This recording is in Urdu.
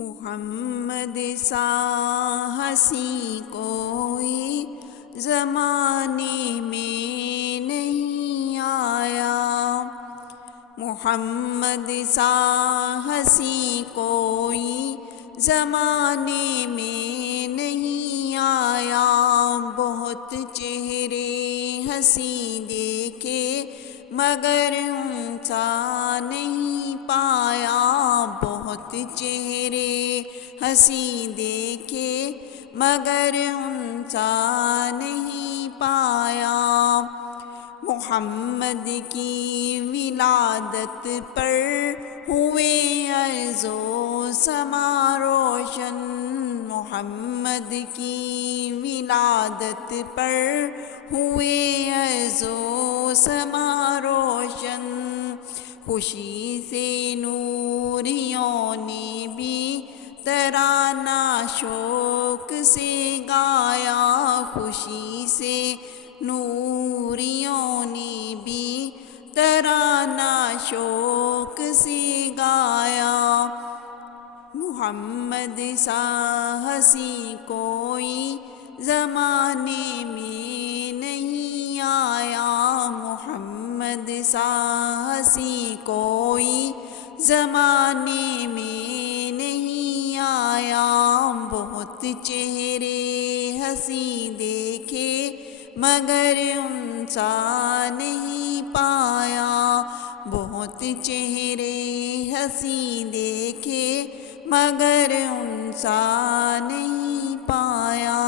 محمد سا ہنسی کوئی زمانے میں نہیں آیا، محمد سا ہنسی کوئی زمانے میں نہیں آیا، بہت چہرے ہنسی دیکھے مگر اونچا نہیں پایا، بہت چہرے ہنسی دیکھے مگر اونچا نہیں پایا، محمد کی ولادت پر ہوئے ارض و سما روشن، محمد کی ولادت پر ہوئے ارض و سما روشن، خوشی سے نوریوں نے بھی ترانہ شوق سے گایا، خوشی سے نوریوں نے بھی ترانہ شوق سے گایا، محمد سا ہنسی کوئی زمانے میں نہیں آیا، محمد سا ہنسی کوئی زمانے میں نہیں آیا، بہت چہرے ہنسی دیکھے مگر اونچا نہیں پایا، بہت چہرے ہنسی دیکھے مگر اونچا نہیں پایا۔